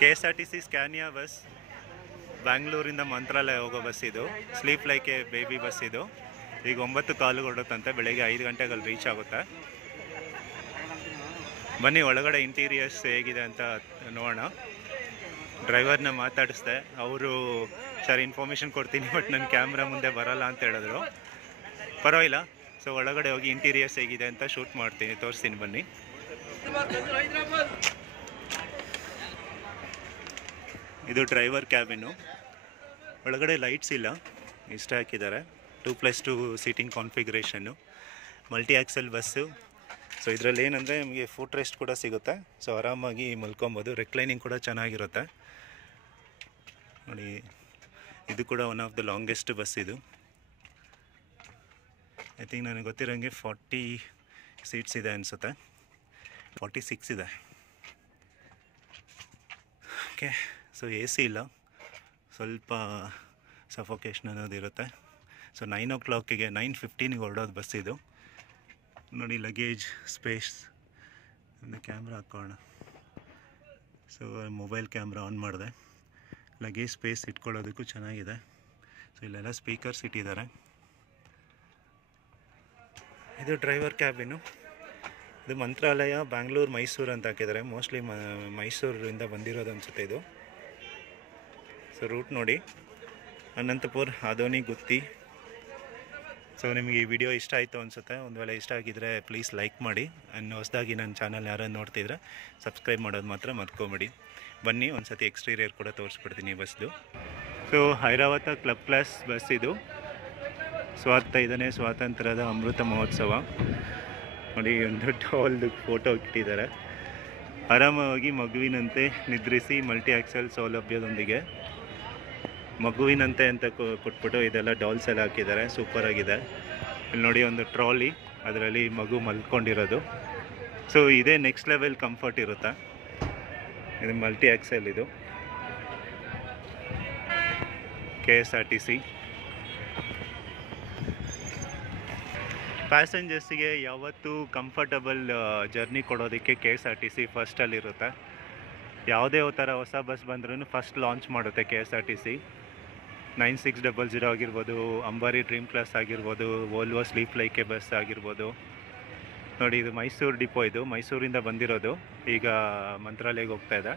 KSRTC Scania bus ಬ್ಯಾಂಗ್ಳೂರಿಂದ ಮಂತ್ರಾಲಯ ಹೋಗೋ bus ಇದು. Sleep like A baby bus ಇದು. ಈಗ 9 ಕಾಲು ಹೊರಡುತ್ತಂತೆ, ಬೆಳಗ್ಗೆ 5 ಗಂಟೆಗೆ ಅಲ್ಲಿ ರೀಚ್ ಆಗುತ್ತೆ. ಬನ್ನಿ ಒಳಗಡೆ ಇಂಟೀರಿಯರ್ಸ್ ಹೇಗಿದೆ ಅಂತ ನೋಡೋಣ. ಡ್ರೈವರ್ನ ಮಾತಾಡಿಸ್ದೆ, ಅವರು ಸರ್ ಇನ್ಫಾರ್ಮೇಷನ್ ಕೊಡ್ತೀನಿ ಬಟ್ ನನ್ನ ಕ್ಯಾಮ್ರಾ ಮುಂದೆ ಬರೋಲ್ಲ ಅಂತ ಹೇಳಿದ್ರು. ಪರವಾಗಿಲ್ಲ, ಸೊ ಒಳಗಡೆ ಹೋಗಿ ಇಂಟೀರಿಯರ್ಸ್ ಹೇಗಿದೆ ಅಂತ ಶೂಟ್ ಮಾಡ್ತೀನಿ, ತೋರಿಸ್ತೀನಿ ಬನ್ನಿ. ಇದು ಡ್ರೈವರ್ ಕ್ಯಾಬಿನು. ಒಳಗಡೆ ಲೈಟ್ಸ್ ಇಲ್ಲ, ಇಷ್ಟ ಹಾಕಿದ್ದಾರೆ. 2+2 seating configuration, multi axle bus. So ಇದರಲ್ಲಿ ಏನಂದರೆ ನಿಮಗೆ ಫುಟ್ ರೆಸ್ಟ್ ಕೂಡ ಸಿಗುತ್ತೆ, ಸೊ ಆರಾಮಾಗಿ ಮಲ್ಕೊಬೋದು. ರೆಕ್ಲೈನಿಂಗ್ ಕೂಡ ಚೆನ್ನಾಗಿರುತ್ತೆ ನೋಡಿ. ಇದು ಕೂಡ one of the longest bus ಇದು. ಐ ಥಿಂಕ್ ನನಗೆ ಗೊತ್ತಿರೋಂಗೆ 40 ಸೀಟ್ಸ್ ಇದೆ ಅನಿಸುತ್ತೆ, 46 ಇದೆ. ಓಕೆ, ಸೊ AC ಇಲ್ಲ, ಸ್ವಲ್ಪ ಸಫೋಕೇಶನ್ ಅನ್ನೋದಿರುತ್ತೆ. ಸೊ 9 o'clockಗೆ 9:15ಗೆ ಹೊರಡೋದು ಬಸ್ ಇದು ನೋಡಿ. ಲಗೇಜ್ ಸ್ಪೇಸ್, ಕ್ಯಾಮ್ರಾ ಹಾಕೋಣ. ಸೊ ಮೊಬೈಲ್ ಕ್ಯಾಮ್ರಾ ಆನ್ ಮಾಡಿದೆ. ಲಗೇಜ್ ಸ್ಪೇಸ್ ಇಟ್ಕೊಳ್ಳೋದಕ್ಕೂ ಚೆನ್ನಾಗಿದೆ. ಸೊ ಇಲ್ಲೆಲ್ಲ ಸ್ಪೀಕರ್ಸ್ ಇಟ್ಟಿದ್ದಾರೆ. ಇದು ಡ್ರೈವರ್ ಕ್ಯಾಬಿನು. ಇದು ಮಂತ್ರಾಲಯ ಬ್ಯಾಂಗ್ಳೂರು ಮೈಸೂರು ಅಂತ ಹಾಕಿದ್ದಾರೆ. ಮೋಸ್ಟ್ಲಿ ಮೈಸೂರಿಂದ ಬಂದಿರೋದು ಅನಿಸುತ್ತೆ ಇದು. ಸೊ ರೂಟ್ ನೋಡಿ, ಅನಂತಪುರ್, ಆದೋನಿ, ಗುತ್ತಿ. ಸೊ ನಿಮಗೆ ಈ ವಿಡಿಯೋ ಇಷ್ಟ ಆಯಿತು ಅನಿಸುತ್ತೆ. ಒಂದು ವೇಳೆ ಇಷ್ಟ ಆಗಿದ್ದರೆ ಪ್ಲೀಸ್ ಲೈಕ್ ಮಾಡಿ. ಆ್ಯಂಡ್ ಹೊಸದಾಗಿ ನನ್ನ ಚಾನಲ್ ಯಾರನ್ನು ನೋಡ್ತಿದ್ರೆ ಸಬ್ಸ್ಕ್ರೈಬ್ ಮಾಡೋದು ಮಾತ್ರ ಮರ್ತ್ಕೊಬೇಡಿ. ಬನ್ನಿ ಒಂದು ಸತಿ ಎಕ್ಸ್ಟೀರಿಯರ್ ಕೂಡ ತೋರಿಸ್ಬಿಡ್ತೀನಿ ಬಸ್ದು. So Airavat club class bus ಇದು. 45ನೇ ಸ್ವಾತಂತ್ರ್ಯದ ಅಮೃತ ಮಹೋತ್ಸವ ನೋಡಿ. ಒಂದು ಟಾಲ್ದು ಫೋಟೋ ಇಟ್ಟಿದ್ದಾರೆ. ಆರಾಮವಾಗಿ ಮಗುವಿನಂತೆ ನಿದ್ರಿಸಿ, ಮಲ್ಟಿ ಆಕ್ಸೆಲ್ ಸೌಲಭ್ಯದೊಂದಿಗೆ. ಮಗುವಿನಂತೆ ಅಂತ ಕೊಟ್ಬಿಟ್ಟು ಇದೆಲ್ಲ ಡಾಲ್ಸ್ ಎಲ್ಲ ಹಾಕಿದ್ದಾರೆ, ಸೂಪರಾಗಿದೆ. ಇಲ್ಲಿ ನೋಡಿ ಒಂದು ಟ್ರಾಲಿ, ಅದರಲ್ಲಿ ಮಗು ಮಲ್ಕೊಂಡಿರೋದು. ಸೊ ಇದೇ ನೆಕ್ಸ್ಟ್ ಲೆವೆಲ್ ಕಂಫರ್ಟ್ ಇರುತ್ತೆ. ಇದು ಮಲ್ಟಿ ಆಕ್ಸೆಲ್ ಇದು KSRTC. ಪ್ಯಾಸೆಂಜರ್ಸಿಗೆ ಯಾವತ್ತೂ ಕಂಫರ್ಟಬಲ್ ಜರ್ನಿ ಕೊಡೋದಕ್ಕೆ KSRTC ಫಸ್ಟಲ್ಲಿರುತ್ತೆ. ಯಾವುದೇ ಥರ ಹೊಸ ಬಸ್ ಬಂದ್ರೂ ಫಸ್ಟ್ ಲಾಂಚ್ ಮಾಡುತ್ತೆ KSRTC. 9600 ಆಗಿರ್ಬೋದು, ಅಂಬಾರಿ ಡ್ರೀಮ್ ಕ್ಲಾಸ್ ಆಗಿರ್ಬೋದು, Volvo sleep like A bus ಆಗಿರ್ಬೋದು ನೋಡಿ. ಇದು ಮೈಸೂರು ಡಿಪೋ, ಇದು ಮೈಸೂರಿಂದ ಬಂದಿರೋದು, ಈಗ ಮಂತ್ರಾಲಯಕ್ಕೆ ಹೋಗ್ತಾ ಇದೆ.